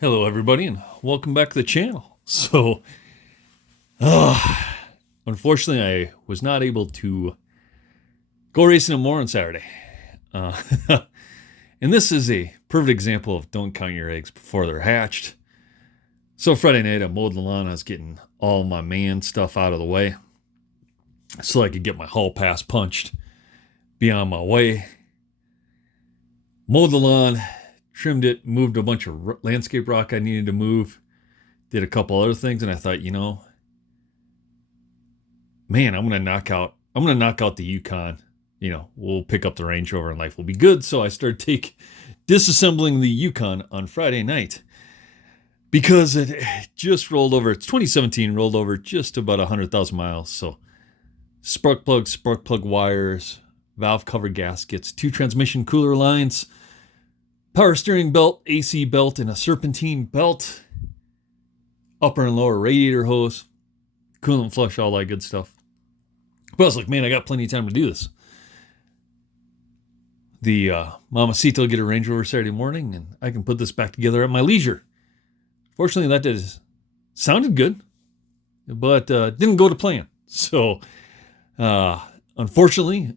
Hello, everybody, and welcome back to the channel. Unfortunately, I was not able to go racing more on Saturday. Uh, and this is a perfect example of don't count your eggs before they're hatched. So Friday night, I mowed the lawn. I was getting all my man stuff out of the way so I could get my hall pass punched, be on my way. Mowed the lawn, trimmed it, moved a bunch of landscape rock I needed to move, did a couple other things, and I thought, man, I'm gonna knock out the Yukon. We'll pick up the Range Rover and life will be good. So I started disassembling the Yukon on Friday night because it just rolled over. It's 2017, rolled over just about 100,000 miles. So spark plug wires, valve cover gaskets, 2 transmission cooler lines, power steering belt, AC belt, and a serpentine belt, upper and lower radiator hose, coolant flush, all that good stuff. But I was like, man, I got plenty of time to do this. The Mamacita will get a Range Rover Saturday morning, and I can put this back together at my leisure. Fortunately, that sounded good, but didn't go to plan. So, unfortunately,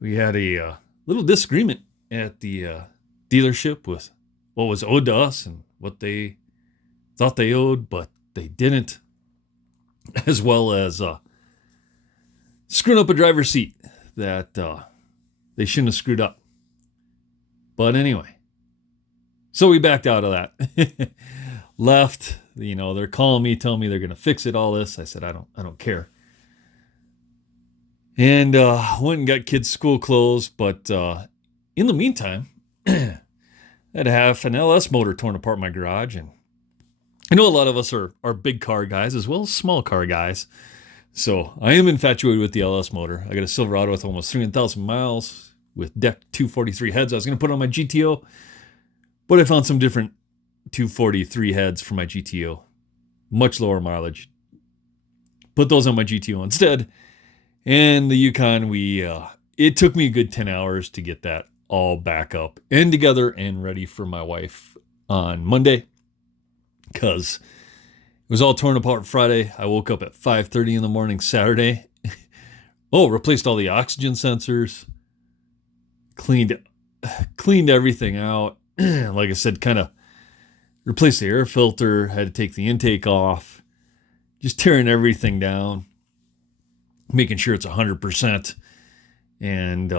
we had a little disagreement at the dealership with what was owed to us and what they thought they owed, but they didn't, as well as screwing up a driver's seat that they shouldn't have screwed up. But anyway, so we backed out of that. Left, they're calling me, telling me they're going to fix it, all this. I said, I don't care. And went and got kids' school clothes, but in the meantime, I had to have an LS motor torn apart in my garage. And I know a lot of us are big car guys as well as small car guys. So I am infatuated with the LS motor. I got a Silverado with almost 300,000 miles with deck 243 heads. I was going to put on my GTO, but I found some different 243 heads for my GTO. Much lower mileage. Put those on my GTO instead. And the Yukon, it took me a good 10 hours to get that all back up and together and ready for my wife on Monday, because it was all torn apart Friday. I woke up at 5:30 in the morning Saturday. Replaced all the oxygen sensors, cleaned everything out. Like I said, kind of replaced the air filter, had to take the intake off, just tearing everything down, making sure it's 100%. And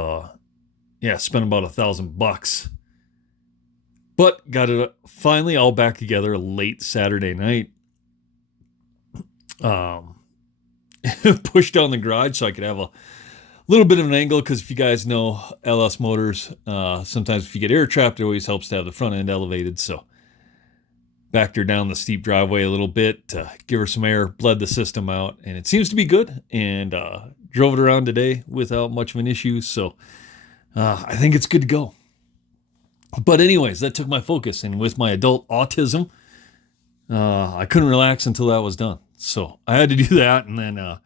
spent about $1,000. But got it finally all back together late Saturday night. Pushed down the garage so I could have a little bit of an angle, because if you guys know LS motors, sometimes if you get air trapped, it always helps to have the front end elevated. So backed her down the steep driveway a little bit to give her some air, bled the system out, and it seems to be good. And drove it around today without much of an issue. So I think it's good to go. But anyways, that took my focus. And with my adult autism, I couldn't relax until that was done. So I had to do that, and then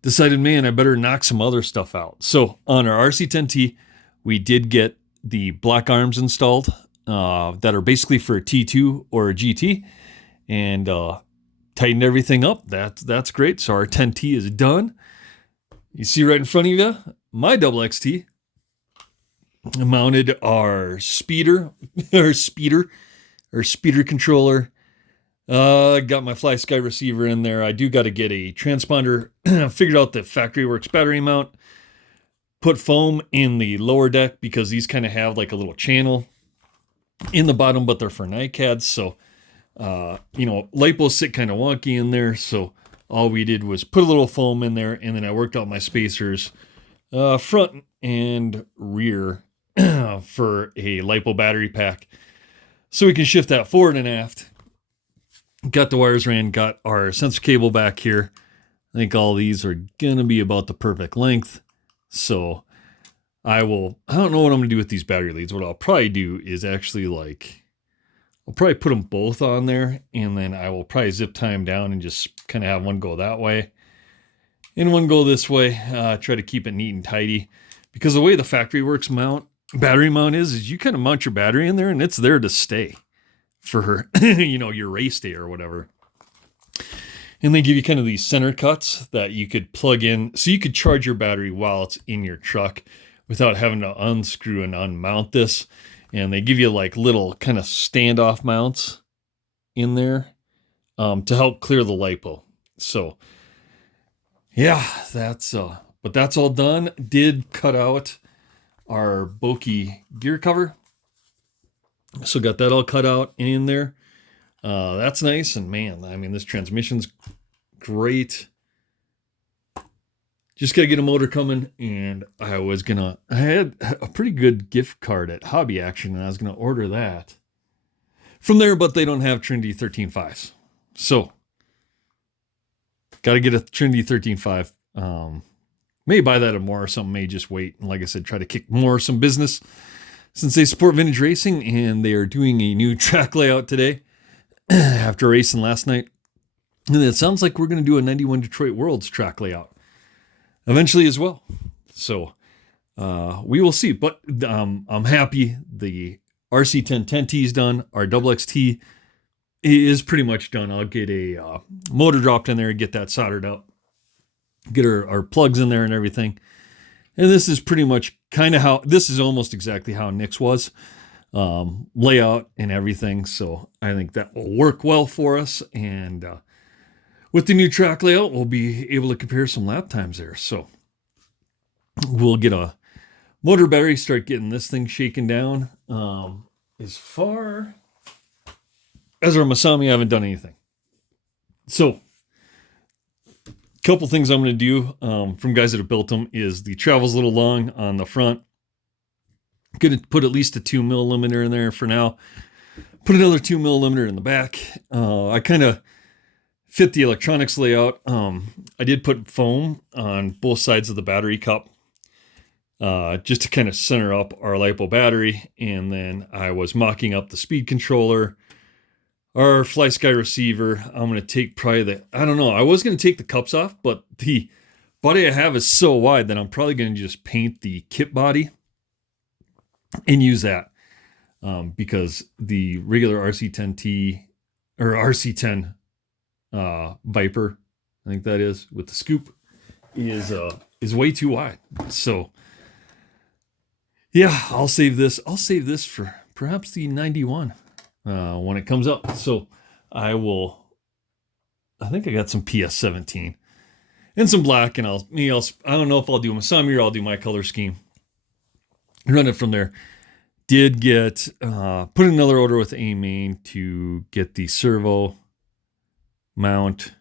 decided, man, I better knock some other stuff out. So on our RC10T, we did get the black arms installed that are basically for a T2 or a GT, and tightened everything up. That's great. So our 10T is done. You see right in front of you, my double XT. Mounted our speeder controller. Got my Fly Sky receiver in there. I do got to get a transponder. Figured out the Factory Works battery mount. Put foam in the lower deck because these kind of have like a little channel in the bottom, but they're for NiCads. So, LiPos sit kind of wonky in there. So all we did was put a little foam in there, and then I worked out my spacers, front and rear, for a LiPo battery pack, so we can shift that forward and aft. Got the wires ran, got our sensor cable back here. I think all these are gonna be about the perfect length. So I don't know what I'm gonna do with these battery leads. What I'll probably do is actually I'll probably put them both on there, and then I will probably zip tie them down and just kind of have one go that way and one go this way. Try to keep it neat and tidy, because the way the Factory Works battery mount is you kind of mount your battery in there and it's there to stay. for your race day or whatever. And they give you kind of these center cuts that you could plug in, so you could charge your battery while it's in your truck without having to unscrew and unmount this. And they give you like little kind of standoff mounts in there to help clear the LiPo. So yeah, but that's all done. Did cut out our bulky gear cover. So got that all cut out in there. That's nice. And man, I mean, this transmission's great. Just got to get a motor coming. And I had a pretty good gift card at Hobby Action, and I was going to order that from there, but they don't have Trinity 13.5s. So got to get a Trinity 13.5. May buy that at more or something, may just wait. And like I said, try to kick some business since they support vintage racing, and they are doing a new track layout today after racing last night. And it sounds like we're going to do a 91 Detroit Worlds track layout eventually as well. So we will see. But I'm happy the RC10T is done. Our XT is pretty much done. I'll get a motor dropped in there and get that soldered out. Get our plugs in there and everything. And this is pretty much this is almost exactly how Nick's was. Layout and everything. So I think that will work well for us. And with the new track layout, we'll be able to compare some lap times there. So we'll get a motor battery, start getting this thing shaken down. As far as our Masami, I haven't done anything. So couple things I'm going to do from guys that have built them is the travel's a little long on the front. Going to put at least a 2mm limiter in there for now. Put another 2mm limiter in the back. I kind of fit the electronics layout. I did put foam on both sides of the battery cup just to kind of center up our LiPo battery. And then I was mocking up the speed controller, our FlySky receiver. I'm going to take probably I was going to take the cups off, but the body I have is so wide that I'm probably going to just paint the kit body and use that because the regular RC10T or RC10 Viper, I think that is, with the scoop is way too wide. So yeah, I'll save this for perhaps the 91 when it comes up. So I think I got some PS17 and some black, and I don't know if I'll do Masami or I'll do my color scheme. Run it from there. Did get put another order with A-Main to get the servo mount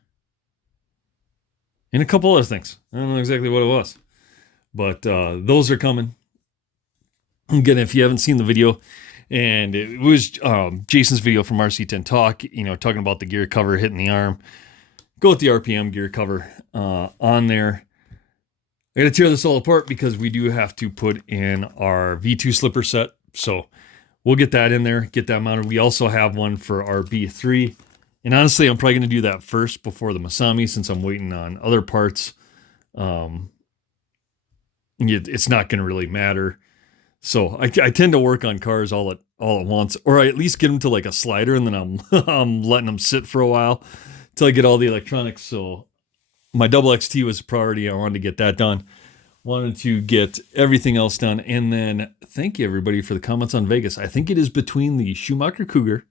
and a couple other things. I don't know exactly what it was, but those are coming. Again, if you haven't seen the video, and it was Jason's video from RC10 Talk, talking about the gear cover hitting the arm. Go with the RPM gear cover on there. I got to tear this all apart because we do have to put in our V2 slipper set. So we'll get that in there, get that mounted. We also have one for our B3. And honestly, I'm probably going to do that first before the Masami since I'm waiting on other parts. It's not going to really matter. So I tend to work on cars all at once, or I at least get them to like a slider, and then I'm letting them sit for a while till I get all the electronics. So my XT was a priority. I wanted to get that done. Wanted to get everything else done. And then thank you everybody for the comments on Vegas. I think it is between the Schumacher Cougar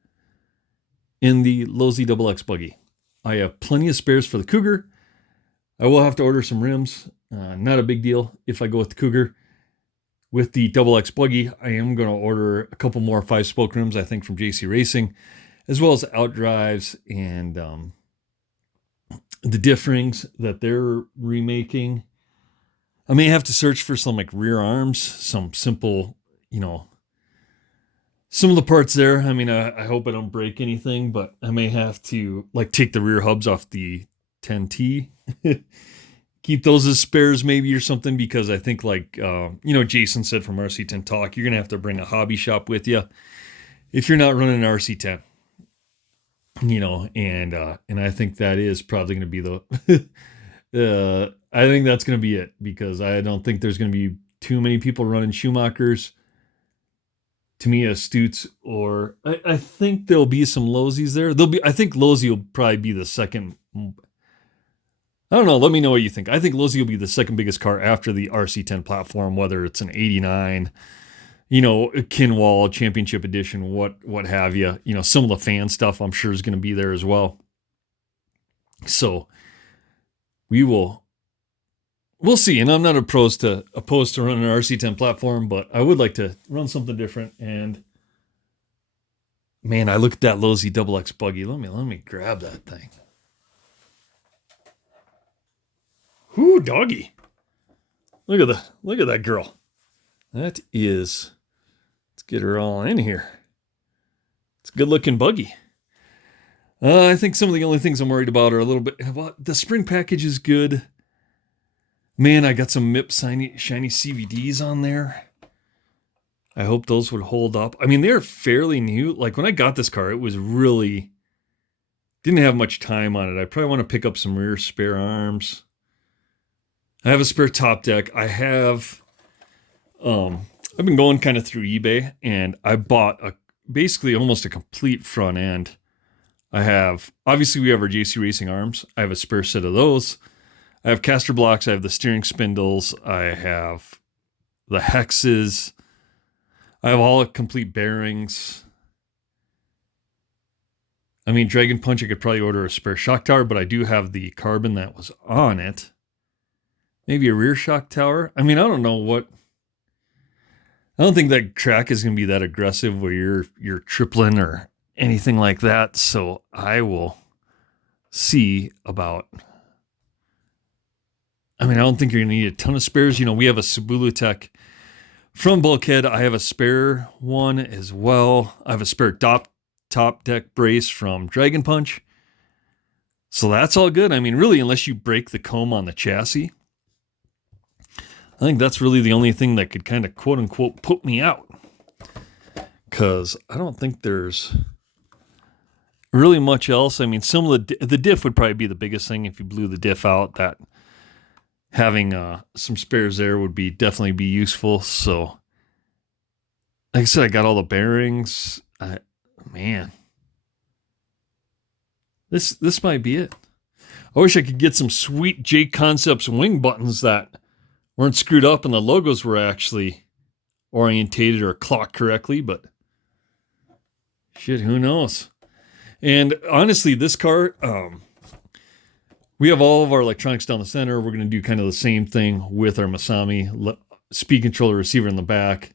and the Losi XX buggy. I have plenty of spares for the Cougar. I will have to order some rims. Not a big deal if I go with the Cougar. With the XX buggy, I am going to order a couple more 5-spoke rims, I think, from JC Racing, as well as outdrives and the diff rings that they're remaking. I may have to search for some like rear arms, some simple, some of the parts there. I mean, I hope I don't break anything, but I may have to like take the rear hubs off the 10T. Keep those as spares maybe or something, because I think Jason said from RC10 Talk, you're going to have to bring a hobby shop with you if you're not running an RC10, and I think that is probably going to be I think that's going to be it, because I don't think there's going to be too many people running Schumachers Tamiya Astutes, or I think there'll be some Losies there. I think Losi will probably be the second. I don't know. Let me know what you think. I think Losi will be the second biggest car after the RC10 platform, whether it's an 89, Kinwall Championship Edition, what have you. Some of the fan stuff I'm sure is going to be there as well. So we'll see. And I'm not opposed to run an RC10 platform, but I would like to run something different. And man, I look at that Losi XX buggy. Let me grab that thing. Whoo, doggy. Look at that girl. Let's get her all in here. It's a good looking buggy. I think some of the only things I'm worried about are a little bit about the spring package is good. Man, I got some MIP shiny CVDs on there. I hope those would hold up. I mean, they're fairly new. Like when I got this car, it was really didn't have much time on it. I probably want to pick up some rear spare arms. I have a spare top deck. I have, I've been going kind of through eBay, and I bought basically almost a complete front end. Obviously we have our JC Racing arms. I have a spare set of those. I have caster blocks. I have the steering spindles. I have the hexes. I have all the complete bearings. I mean, Dragon Punch, I could probably order a spare shock tower, but I do have the carbon that was on it. Maybe a rear shock tower. I mean, I don't know I don't think that track is going to be that aggressive where you're tripling or anything like that. So I will see about. I mean, I don't think you're going to need a ton of spares. We have a Subaru Tech from Bulkhead. I have a spare one as well. I have a spare top deck brace from Dragon Punch. So that's all good. I mean, really, unless you break the comb on the chassis, I think that's really the only thing that could kind of quote unquote put me out. Because I don't think there's really much else. I mean, some of the diff would probably be the biggest thing if you blew the diff out. That having some spares there would definitely be useful. So, like I said, I got all the bearings. Man, this might be it. I wish I could get some sweet J Concepts wing buttons that weren't screwed up and the logos were actually orientated or clocked correctly, but shit, who knows? And honestly, this car, we have all of our electronics down the center. We're going to do kind of the same thing with our Masami speed controller receiver in the back.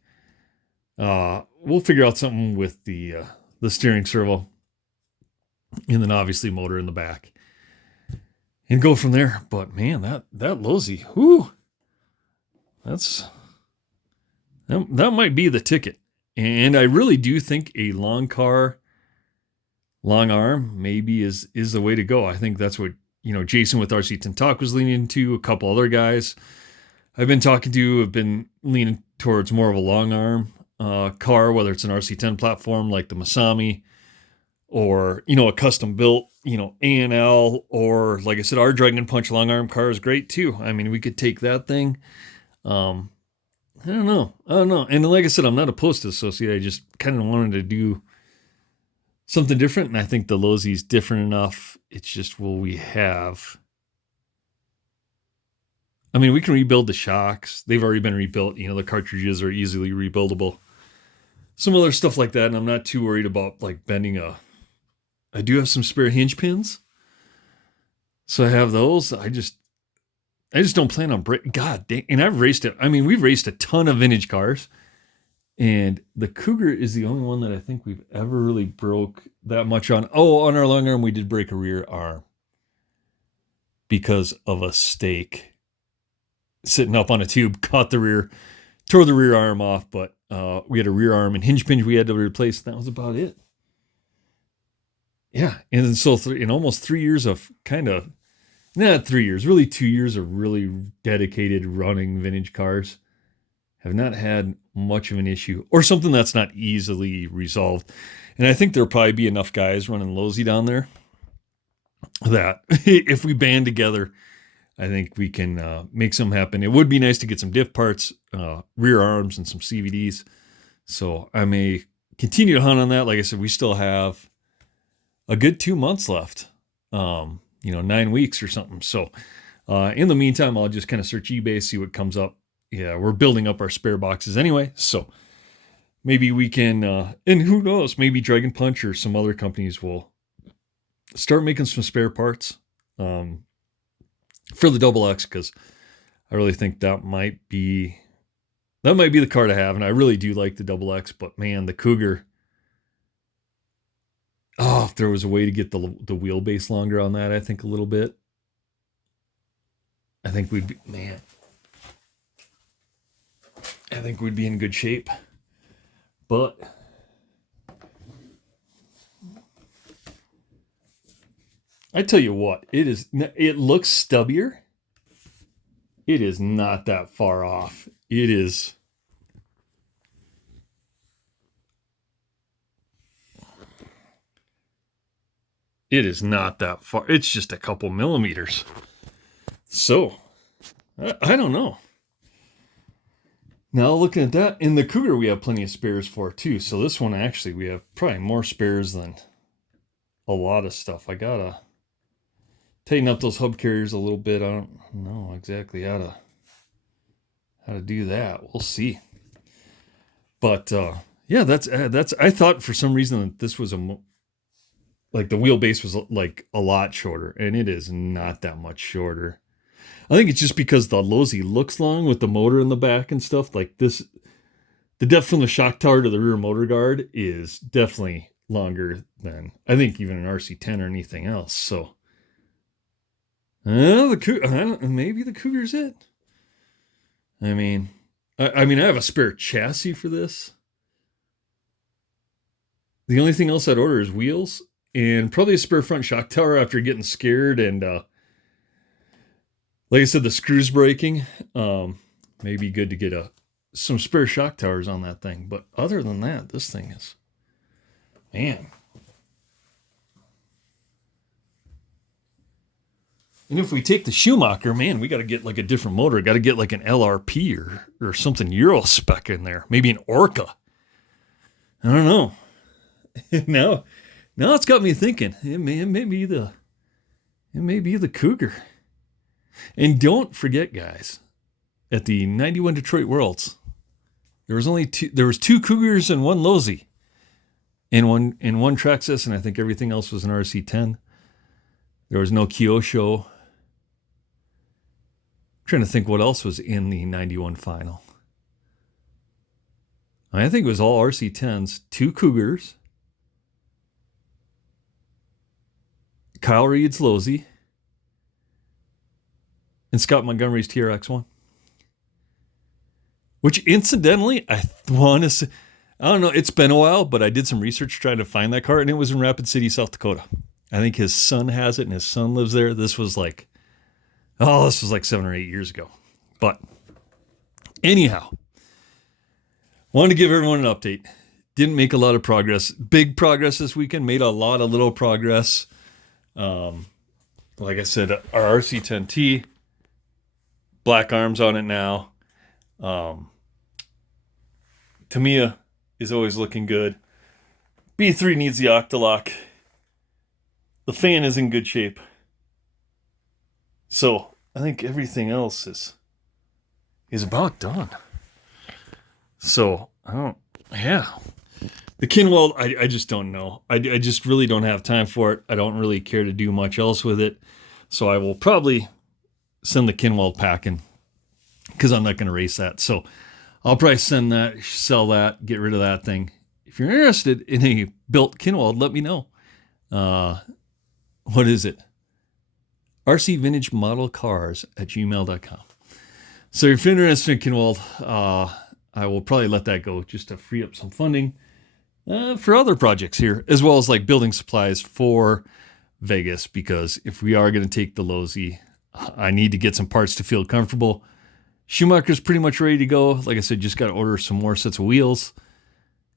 We'll figure out something with the steering servo and then obviously motor in the back and go from there. But man, that Losi, whoo. That might be the ticket. And I really do think a long car, long arm maybe is the way to go. I think that's what, Jason with RC10 Talk was leaning into. A couple other guys I've been talking to have been leaning towards more of a long arm car, whether it's an RC10 platform like the Masami or, a custom built, A&L, or like I said, our Dragon Punch long arm car is great too. I mean, we could take that thing. I don't know. And like I said, I'm not opposed to Associate. I just kind of wanted to do something different. And I think the Losi is different enough. It's just, will we have, I mean, we can rebuild the shocks. They've already been rebuilt. The cartridges are easily rebuildable. Some other stuff like that. And I'm not too worried about like bending I do have some spare hinge pins. So I have those. I just don't plan on break. God dang. And I've raced it. I mean, we've raced a ton of vintage cars. And the Cougar is the only one that I think we've ever really broke that much on. Oh, on our long arm, we did break a rear arm because of a stake sitting up on a tube, tore the rear arm off. But we had a rear arm and hinge pin we had to replace. That was about it. Yeah. And so in almost 3 years of not 3 years, really 2 years of really dedicated running vintage cars, have not had much of an issue or something that's not easily resolved. And I think there'll probably be enough guys running Losi down there that if we band together, I think we can make something happen. It would be nice to get some diff parts, rear arms, and some CVDs. So I may continue to hunt on that. Like I said, we still have a good 2 months left, 9 weeks or something. So in the meantime, I'll just kind of search eBay, see what comes up. Yeah, we're building up our spare boxes anyway. So maybe we can, and who knows, maybe Dragon Punch or some other companies will start making some spare parts for the Double X, because I really think that might be the car to have. And I really do like the Double X, but man, the Cougar, oh, if there was a way to get the wheelbase longer on that, I think a little bit, I think we'd be in good shape. But I tell you what, it looks stubbier. It is not that far off. It is. It is not that far. It's just a couple millimeters. So, I don't know. Now looking at that, in the Cougar we have plenty of spares for too. So this one actually we have probably more spares than a lot of stuff. I gotta tighten up those hub carriers a little bit. I don't know exactly how to do that. We'll see. But yeah, that's. I thought for some reason that this was like the wheelbase was like a lot shorter, and it is not that much shorter. I think it's just because the Losi looks long with the motor in the back and stuff like this. The depth from the shock tower to the rear motor guard is definitely longer than I think even an RC10 or anything else. So, maybe the Cougar's it. I mean, I have a spare chassis for this. The only thing else I'd order is wheels and probably a spare front shock tower after getting scared and like I said, the screws breaking. May be good to get some spare shock towers on that thing. But other than that, this thing is, man. And if we take the Schumacher, man, we got to get like a different motor. Got to get like an LRP or something Euro spec in there. Maybe an Orca. I don't know. Now it's got me thinking. It may be the Cougar. And don't forget, guys, at the 91 Detroit Worlds, there was two Cougars and one Losi. And one Traxxas, and I think everything else was an RC10. There was no Kyosho. I'm trying to think what else was in the 91 final. I think it was all RC10s, 2 Cougars, Kyle Reed's Losi, and Scott Montgomery's TRX1. Which, incidentally, I want to say, I don't know, it's been a while, but I did some research trying to find that car, and it was in Rapid City, South Dakota. I think his son has it, and his son lives there. This was like 7 or 8 years ago. But anyhow, wanted to give everyone an update. Didn't make a lot of progress. Big progress this weekend. Made a lot of little progress. Like I said, our RC10T, black arms on it now. Tamiya is always looking good. B3 needs the Octalock. The fan is in good shape. So I think everything else is about done. So the Kinwald, I just don't know. I just really don't have time for it. I don't really care to do much else with it. So I will probably send the Kinwald packing because I'm not going to race that. So I'll probably send that, sell that, get rid of that thing. If you're interested in a built Kinwald, let me know. What is it? RC Vintage Model Cars at gmail.com. So if you're interested in Kinwald, I will probably let that go just to free up some funding for other projects here, as well as like building supplies for Vegas, because if we are going to take the Losi, I need to get some parts to feel comfortable. Schumacher's pretty much ready to go. Like I said, just got to order some more sets of wheels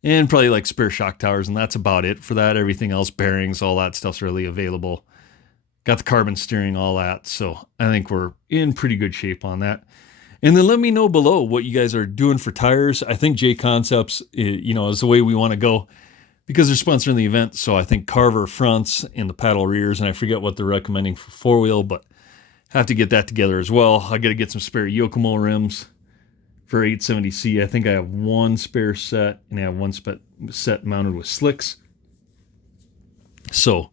and probably like spare shock towers, and that's about it for that. Everything else, bearings, all that stuff's really available. Got the carbon steering, all that. So I think we're in pretty good shape on that. And then let me know below what you guys are doing for tires. I think J Concepts, is the way we want to go because they're sponsoring the event. So I think Carver fronts and the paddle rears, and I forget what they're recommending for 4-wheel, but have to get that together as well. I got to get some spare Yokomo rims for 870C. I think I have one spare set, and I have one set mounted with slicks. So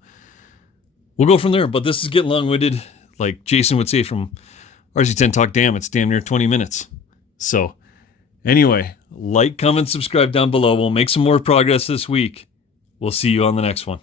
we'll go from there. But this is getting long-winded. Like Jason would say from RC10 Talk, damn, it's damn near 20 minutes. So anyway, like, comment, subscribe down below. We'll make some more progress this week. We'll see you on the next one.